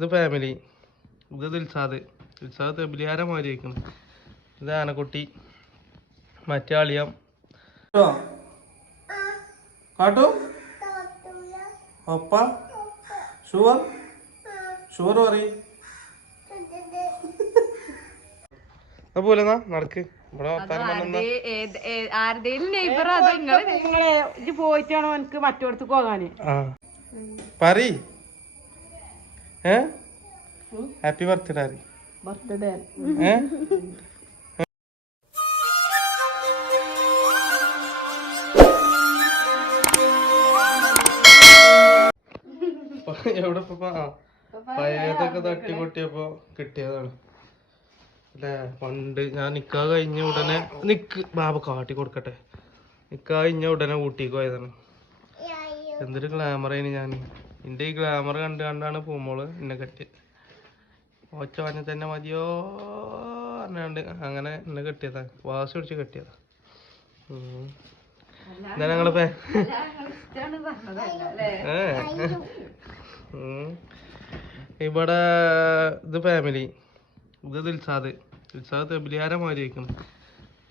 ഇത് ഫാമിലി ഇത് ദിൽസാദ്. ദിൽസാദ് തെബിലിയാരെ മാതിരി ഇരിക്കുന്നു ഇത് ആനക്കുട്ടി. മറ്റേ അളിയം കാട്ടു? ഒപ്പ? ഷുവർ? ഷുവർ പറയും. നടക്ക്. പോയിട്ടാണോ എനിക്ക് മറ്റോടത്ത് പോകാന്? ആ. പറ ഏ? ഹാപ്പി ബർത്ത്ഡേ ആര് ബർത്ത്ഡേ ഏ? എവിടെ ആ പഴയതൊക്കെ തട്ടി കൊട്ടിയപ്പോ കിട്ടിയതാണ്. അല്ലേ? പണ്ട് ഞാൻ നിക്കാ കഴിഞ്ഞ ഉടനെ നിക്ക് ബാബ കാട്ടി കൊടുക്കട്ടെ. നിക്കാ കഴിഞ്ഞ ഉടനെ ഊട്ടിക്ക് പോയതാണ്. എന്തൊരു ഗ്ലാമറേന് ഞാൻ എന്റെ ഈ ഗ്ലാമർ കണ്ട് കണ്ടാണ് പൂമോൾ എന്നെ കെട്ടിയത് പറഞ്ഞ തന്നെ മതിയോ പറഞ്ഞാണ്ട് അങ്ങനെ എന്നെ കെട്ടിയതാ വാസ് പിടിച്ച് കെട്ടിയതാ ഉം. ഇതാ ഞങ്ങളെ പേ ഏ. ഉം. ഇവിടെ ഇത് ഫാമിലി ഇത് ദിൽസാദ് ദിൽസാദ് തെബിലിയാരം ഇരിക്കുന്നു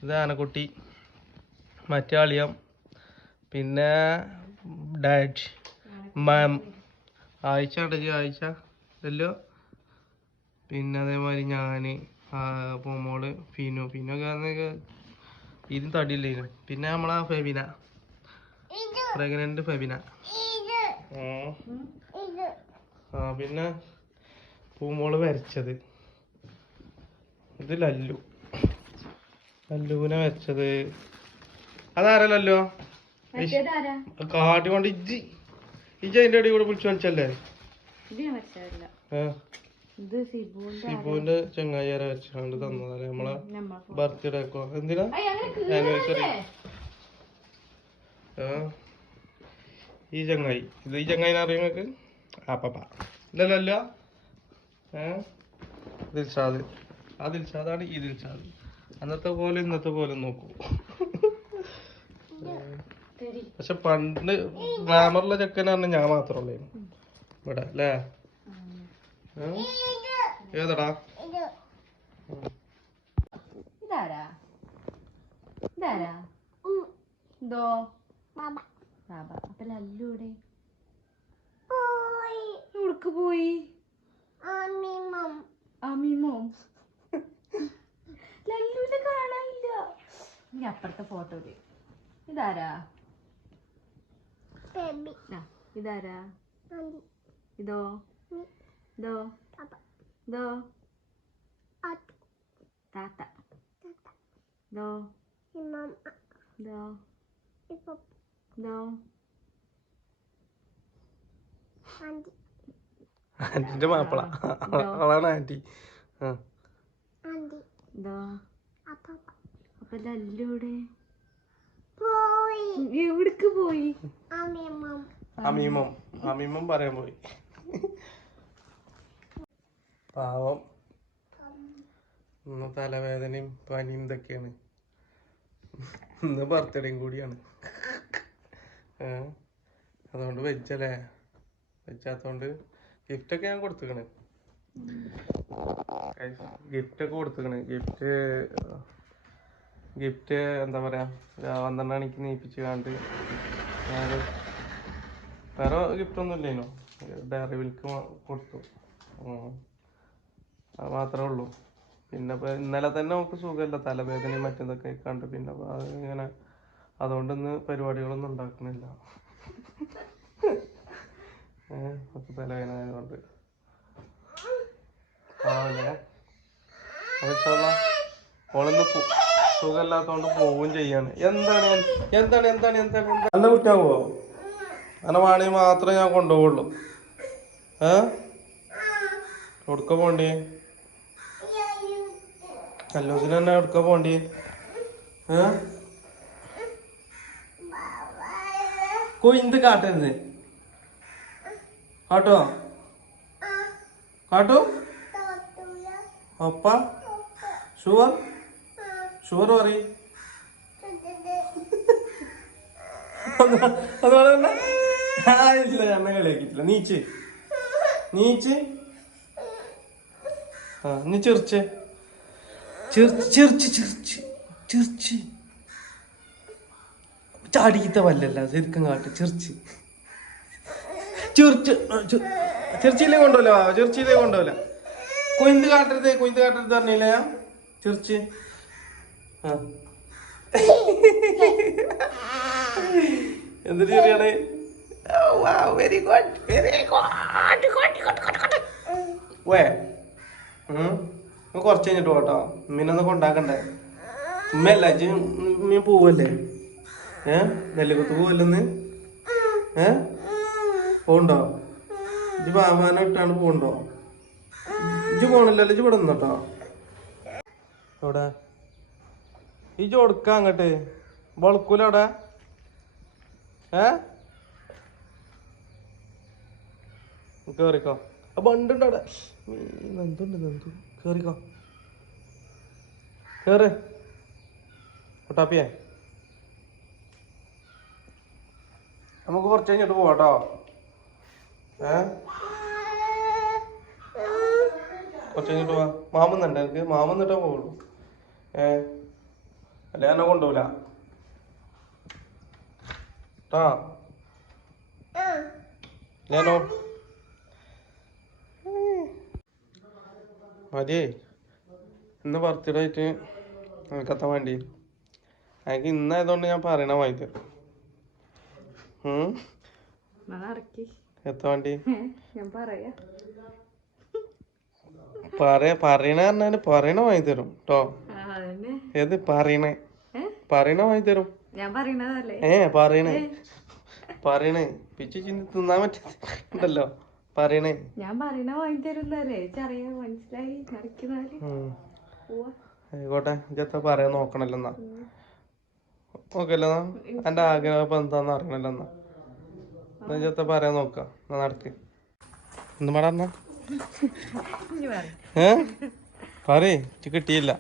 ഇത് ആനക്കുട്ടി മറ്റേ അളിയം പിന്നെ ഡാഡ് മാം ആയിഷ ഉണ്ടല്ലോ ആയിഷ ഇതല്ലോ പിന്നെ അതേമാതിരി ഞാൻ മോൾ ഫിനു ഫിനു ഒക്കെ ഇതിന് തടിയില്ലേനു. പിന്നെ നമ്മളെ ഫെബിന. പ്രഗ്നന്റ് ഫെബിന. ആ. പിന്നെ പൂമോൾ വരച്ചത്. ഇത് ലല്ലു. ലല്ലുവിനെ വരച്ചത്. അതാരാ ലല്ലു? കാട്ടി കൊണ്ട് ഇജ്ജി. ഇജ്ജ് അതിന്റെ അടി കൂടെ വിളിച്ചു കാണിച്ചല്ലേ? സിബുവിന്റെ സിബുവിന്റെ ചങ്ങായിയാരെ വരച്ചാണ്ട് തന്നതല്ലേ? നമ്മളെ നമ്മ ബർത്ത്ഡേ ഒക്കെ. എന്തിനാ? ആനിവേഴ്സറി ഈ ചങ്ങായി. ഇത് ഈ ചങ്ങായിനെ അറിയാം നിങ്ങക്ക് ആ പപ്പ. ഇല്ലല്ലോ ഏ? ദിൽഷാദ്. ആ ദിൽഷാദാണ് ഈ ദിൽഷാദ്. അന്നത്തെ പോലെ ഇന്നത്തെ പോലെ നോക്കൂ. പക്ഷെ പണ്ട് ഗ്ലാമറുള്ള ചെക്കനെ പറഞ്ഞ ഞാൻ മാത്രമല്ലേ ഇവിടെ അല്ലേ? ഏതടാ? ഏതാടാ ഇതാരാ? ഇതാരാ? എന്തോ? ബാബ. അപ്പൊ ലല്ലൂടെ പോയി. അമീമോ കാണാനില്ല. ഇനി അപ്പുറത്തെ ഫോട്ടോ ഇതാരാ? ഇതാരാ? ഇതോ? ഇതോ? ഇതോ? താത്ത. ഇതോ? ഇതോ? ഇതോ? ആന്റിന്റെ മാപ്പിള. അതാണ് ആന്റി ആ. ഇതോ? അപ്പൊ ലല്ലൂടെ എവിടക്ക് പോയി? അമീമം അമീമം പറയാൻ പോയി. പാവം. ഇന്ന് തലവേദനയും പനിയും ഇതൊക്കെയാണ്. ഇന്ന് ബർത്ത്ഡേയും കൂടിയാണ്? അതുകൊണ്ട് വെച്ചല്ലേ? വെച്ചാത്തോണ്ട് ഗിഫ്റ്റൊക്കെ ഞാൻ കൊടുത്തുക്കണ്. ഗിഫ്റ്റൊക്കെ കൊടുത്തുക്കണ്. ഗിഫ്റ്റ് ഗിഫ്റ്റ് എന്താ പറയാ രാ- പന്ത്രണ്ട് മണിക്ക് നീപ്പിച്ച് കണ്ട് ഞാൻ വേറെ ഗിഫ്റ്റ് ഒന്നും ഇല്ലേനോ. ഡയറി മിൽക്ക് കൊടുത്തു. അത് മാത്രമേ ഉള്ളൂ. പിന്നെ ഇന്നലെ തന്നെ നമുക്ക് സുഖമില്ല. തലവേദനയും മറ്റേതൊക്കെ കണ്ട് പിന്നെ അത് ഇങ്ങനെ അതുകൊണ്ട് ഇന്ന് പരിപാടികളൊന്നും ഉണ്ടാക്കുന്നില്ല നമുക്ക് തലവേദന ആയതുകൊണ്ട് ആവല്ലേ അപ്പൊ ഓളിന്ന് സുഖമില്ലാത്തോണ്ട് പോവുകയും ചെയ്യാണ്. എന്താണ് എന്താണ് എന്താണ് എന്താണ് എന്താണ്? നല്ല കുറ്റാവോ? അങ്ങനെ വേണമെങ്കിൽ മാത്രമേ ഞാൻ കൊണ്ടുപോകുള്ളൂ ഏ? എവിടുക്ക പോണ്ടേ? കല്ലൂസിന് തന്നെ എവിടുക്ക പോണ്ടേ? ഏ? കുയിന്ത് കാട്ടരുത്. കാട്ടോ? കാട്ടു? അപ്പ ഷുവർ? ഷുവർ മാറി അത് ഇല്ല എന്നെ നീച്ച്. നീച്ച്. ആ നീ ചെറിച്ച്. ചെറിച്ച് ചെറിച്ച് ചെറിച്ച് ചാടിക്കത്തെ വല്ലല്ല ശരിക്കും കാട്ട്. ചെറിച്ച്. ചെറിച്ച് ചെറിച്ചിയിലേ കൊണ്ടുപോല ചെറിച്ചിയിലേ കൊണ്ടുപോല കാട്ടരുത് കൊയ്ത്ത് കാട്ടരുത് പറഞ്ഞില്ല ചെറിച്ച്. എന്തൊരു ചെറിയാണ് വെരി ഗുഡ് വെരി ഗുഡ് വേ കുറച്ച് കഴിഞ്ഞിട്ട് പോട്ടോ മീനൊന്നും കൊണ്ടാക്കണ്ടേ? ഉമ്മയല്ല? ഇജ്ജ് മീൻ പോവല്ലേ? ഏ? നെല്ലിക്കുത്ത് പോവല്ലെന്ന്? ഏ? പോണ്ടോ? ഇജ്ജ് ബാബാനെ ഇട്ടാണ് പോണ്ടോ? ഇജ്ജ് പോണില്ലല്ലോ ഇജ്ജ് ഇവിടെ നിന്നോട്ടോ. എവിടെ? ഇജ്ജ് കൊടുക്ക അങ്ങട്ട്. വളക്കൂല അവിടെ. ഏ? കേറിക്കോ. ആ ബണ്ടുണ്ട് അവിടെ. എന്തുണ്ട് എന്തു കേറിക്കോ. കേറ്. ഒട്ടാപ്പിയേ നമുക്ക് കുറച്ച് കഴിഞ്ഞിട്ട് പോവാട്ടോ ഏ? കുറച്ച് കഴിഞ്ഞിട്ട് പോവാ. മാമുന്നുണ്ട് എനിക്ക് മാമുന്നിട്ടേ പോവുള്ളൂ. ഏ? അല്ലെ എന്നെ കൊണ്ടുപോല ട്ടാ. ഞാനോ മതിയേ ഇന്ന് ബർത്ത്ഡേ ആയിട്ട് എനിക്കത്ത വേണ്ടി. എനിക്ക് ഇന്നായതുകൊണ്ട് ഞാൻ പറയണ വാങ്ങി തരും ഉം? നടക്കി. എത്ത വേണ്ടി. പറയാ. പറയാ പറയണ പറഞ്ഞാൽ പറയണ വാങ്ങി തരും കേട്ടോ ഏത് പറയണേ? പറയണ വാങ്ങി തരും. ഞാൻ പറയണതല്ലേ? ഏ പറയണേ. പറയണേ. പിച്ചു ചിന്തി തിന്നാൻ പറ്റുണ്ടല്ലോ പറയണേ. ഞാൻ പറയണ വാങ്ങി തരുന്നല്ലേ ചെറിയ മനസ്സിലായി. നടക്കുന്നാൽ ആയിക്കോട്ടെ. ഇജത്ത പറയാൻ നോക്കണല്ലോ എന്നാ? നോക്കല്ലോ എന്റെ ആഗ്രഹം ഇപ്പൊ എന്താന്ന് അറിയണല്ലോ എന്നാ ഇജത്ത പറയാൻ നോക്ക. നടക്ക്. എന്ത് പറഞ്ഞ? ഏ? പറയേ. ഇജ്ജ് കിട്ടിയില്ല.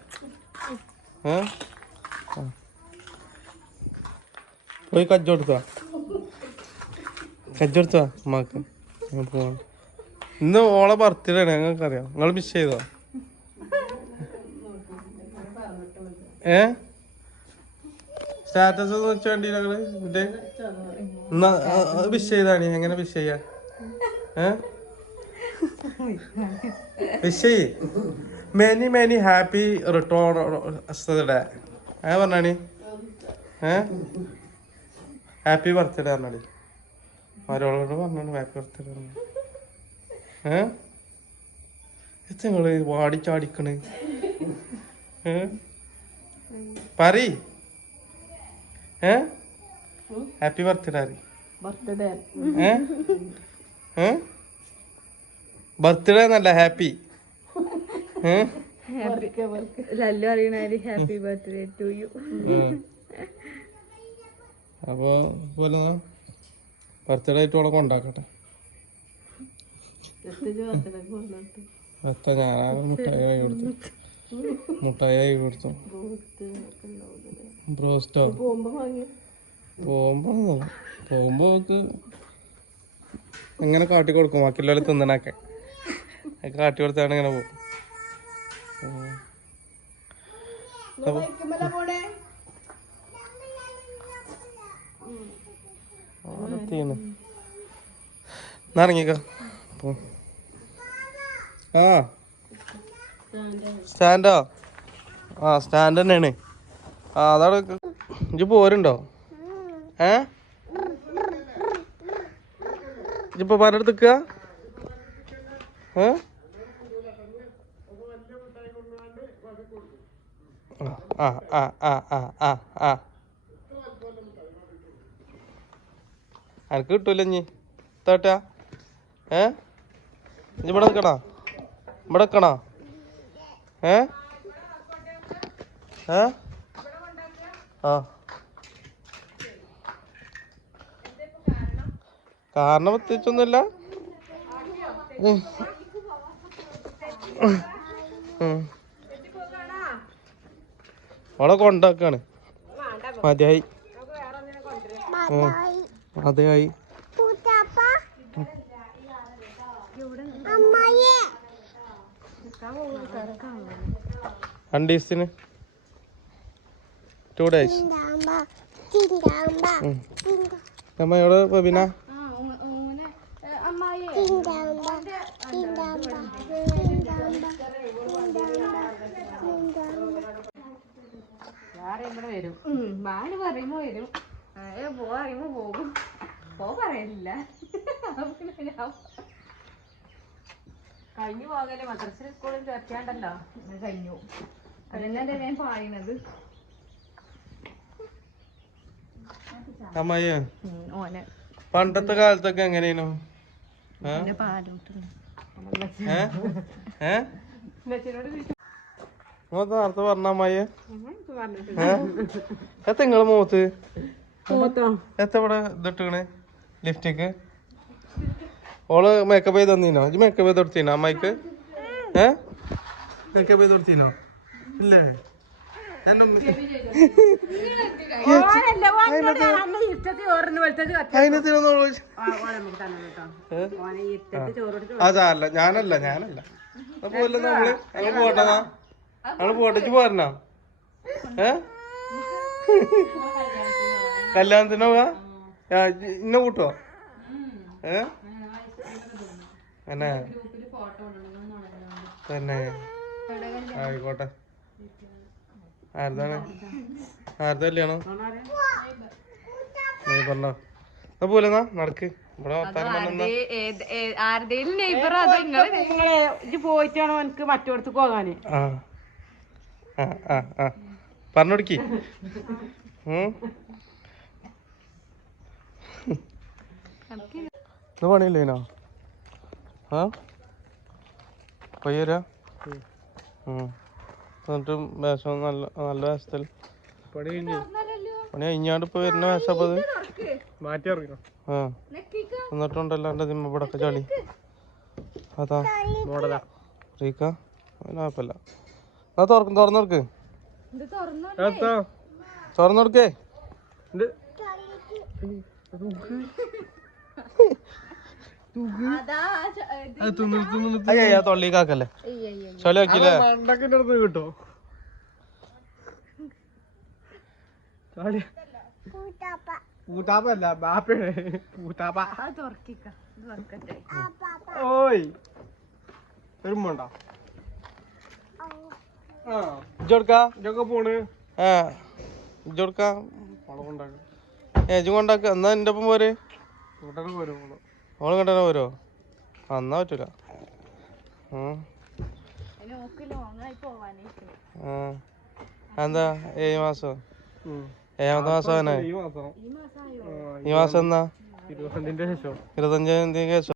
പോയി കജ്ജെടുത്തോ കജ്ജെടുത്തോ അമ്മയ്ക്ക് ഇന്ന് ഓളെ ബർത്ത്ഡേ ആണ് ഞങ്ങൾക്ക് അറിയാം നിങ്ങൾ മിസ് ചെയ്തോ? ഏ? സ്റ്റാറ്റസ് ഒന്ന് വെച്ച വേണ്ടി ഞങ്ങൾ ഇതിന്റെ വിഷ് ചെയ്താണ്. എങ്ങനെ മിസ് ചെയ്യാ? ഏ? വിഷ് ചെയ്യ്. Many many happy return day ഏ പറഞ്ഞാണി ഏ? ഹാപ്പി ബർത്ത്ഡേ പറഞ്ഞാണി മരോളോട് പറഞ്ഞു ഹാപ്പി ബർത്ത്ഡേ പറഞ്ഞു ഏ? എത്ര നിങ്ങൾ വാടിച്ചാടിക്കണ് ഏ? പറ ഏ? ഹാപ്പി ബർത്ത്ഡേ ബർത്ത്ഡേ ഏ? ബർത്ത്ഡേ എന്നല്ല ഹാപ്പി ലല്ലു അറിയണാൽ ഹാപ്പി ബർത്ത്ഡേ ടു യു. അപ്പോ പോലെ ബർത്ത്ഡേ ആയിട്ട് ഓളെ കൊണ്ടാക്കട്ടെ. ഞാനാ മുട്ടായി കൊടുത്തു. മുട്ടായി ആയി കൊടുത്തു. ബ്രോസ്റ്റോ? പോകുമ്പോ പോകുമ്പോ എങ്ങനെ കാട്ടി കൊടുക്കും ബാക്കിയുള്ളവരെ തിന്നണൊക്കെ. കാട്ടി കൊടുത്താണ് ഇങ്ങനെ പോകും. ആ. സ്റ്റാൻഡോ? ആ സ്റ്റാൻഡ് തന്നെയാണ് ആ അതാണ് ഇജ്ജ് പോരുണ്ടോ? ഏ? ഇജ്ജിപ്പോ പറഞ്ഞെടുത്ത് നിൽക്കുക ഏ? ആ ആ ആ ആ ആ ആ. എനക്ക് കിട്ടൂല ഇഞ്ഞി. തോട്ടാ ഏ? ഇഞ്ഞി ഇവിടെ നിൽക്കണോ? ഇവിടെ നിൽക്കണോ? ഏ? ഏ? ആ. കാരണം പ്രത്യേകിച്ചൊന്നുമില്ല. ഉം. ഓളെ കൊണ്ടാക്കാണ്. മതിയായി. മതിയായി. രണ്ട് ദിവസത്തിന്. ടു ഡേയ്സ് നമ്മ എവിടെ ബബിന ഇവിടെ വരും മാന് പറയുമ്പോ വരും. അങ്ങനെ പോ പറയുമ്പോ പോകും. പോ പറയലില്ല. കഴിഞ്ഞു പോകല്ലേ? മദ്രസ സ്കൂളിൽ ചേർക്കാണ്ടല്ലോ കഴിഞ്ഞു അതന്നെ ഞാൻ പറയുന്നത് അമ്മയ്യ ഓനെ. പണ്ടത്തെ കാലത്തൊക്കെ എങ്ങനെയായിരുന്നു ഏ? ഏഹ് പാലൂട്ടുന്നു ഏ? നേരത്തെ പറഞ്ഞ അമ്മയ്യ എത്ത നിങ്ങളെ മുഖത്ത് എത്തവിടെ ഇവിടെ ഇതിട്ടിക്കണ്? ലിഫ്റ്റിക്ക്? ഓൾ മേക്കപ്പ് ചെയ്ത് തന്നീനോ? ഇജ്ജ് മേക്കപ്പ് ചെയ്ത് കൊടുത്തീനോ അമ്മയ്ക്ക്? ഏ? മേക്കപ്പ് ചെയ്ത് കൊടുത്തീനോ? ഇല്ലേ? അതല്ല ഞാനല്ല ഞാനല്ല. അപ്പൊ നമ്മൾ? അങ്ങ് പോട്ടെന്നാ ഞങ്ങൾ പോട്ടേച്ച് പോരണ? ഏ? കല്യാണത്തിന്? പോവാ ഇന്ന കൂട്ടോ? ഏ? തന്നെ. തന്നെ. ആയിക്കോട്ടെ. ആരതാണ്? ആരുടെ കല്യാണം? നീ പറഞ്ഞോ. എന്നാ പോലെന്നാ നടക്ക്. ആരുടെ ആരുടെയും പോയിട്ടാണോ എനിക്ക് മറ്റോടത്ത് പോകാന്? ആ ആ ആ. ആ പറഞ്ഞോടിക്ക് ഇത് പണിയില്ലേനോ ആ? പയ്യരാ? എന്നിട്ട് വേഷം നല്ല നല്ല വേഷത്തിൽ. പണി കഴിഞ്ഞു? പണി കഴിഞ്ഞാണ്ട് ഇപ്പൊ വരുന്ന വേഷം അപ്പൊ മാറ്റി ഇറങ്ങണം ആ. എന്നിട്ടുണ്ടല്ലോ എന്റെ തിമ്മപ്പടക്ക ചളി. അതാ. മോഡലാ. റീക്ക? അതിന് കുഴപ്പമില്ല. എന്നാ തുറക്കും തുറന്നോർക്ക് തുറന്നോടുക്കേ. തൊള്ളിക്കാക്കല്ലേ. അയ്യ, അയ്യ, അയ്യ. ചളി ആക്കില്ലേ കിട്ടോ? പൂട്ടാപ്പല്ല തുറക്കട്ടെ. ഓയ്. വരുമ്പോണ്ടോ ഇജോടുക്കാ ഇതൊക്കെ പോണ്? ആ ഇജോടുക്കാ പണം കൊണ്ടാക്കും ഏജും കൊണ്ടാക്ക. എന്നാ എന്റെ ഒപ്പം പോര്? ഓൾ. കണ്ടോ എന്നാ പറ്റൂല. എന്താ ഏഴ് മാസം. ഏഴാമത്തെ മാസം ഈ മാസം. എന്നാ? ഇരുപത്തഞ്ചാം തീയതി ശേഷം.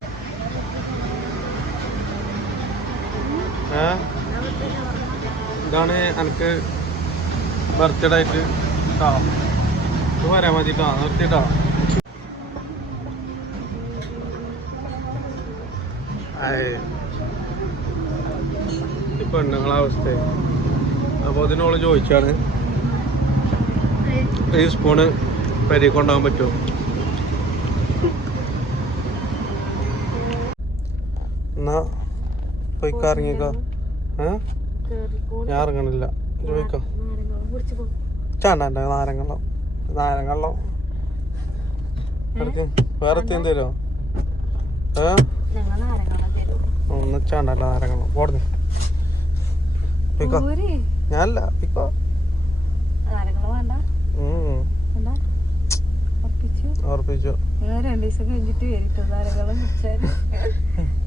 ഏ? ഇതാണ് എനിക്ക് ബർത്ത്ഡേ ആയിട്ട് കേട്ടോ ഇത് പറയാൻ മതി കേട്ടോ നിർത്തിട്ടോ ഈ പെണ്ണുങ്ങളെ അവസ്ഥ. അപ്പോൾ അതിനോൾ ചോദിച്ചാണ്. ഈ സ്പൂണ് പരി കൊണ്ടുപോകാൻ പറ്റുമോ എന്നാ പോയി ഇറങ്ങിക്കോ ഏ? ഞാൻ ഇറങ്ങണില്ല. ചോദിക്കോ ചാണ്ട നാരങ്ങള്ളം നാരങ്ങള്ളം വേറെ എത്തിയും തരുമോ ഏ? ഒന്ന് ചാണ്ടല്ല നാരങ്ങള്ളം പോടുന്നു പോയിക്കോ. ഊരി ഞാനല്ല പിക്കോ ഉറപ്പിച്ചു? രണ്ടു ദിവസം കഴിഞ്ഞിട്ട് വരിട്ടോ നാരങ്ങളും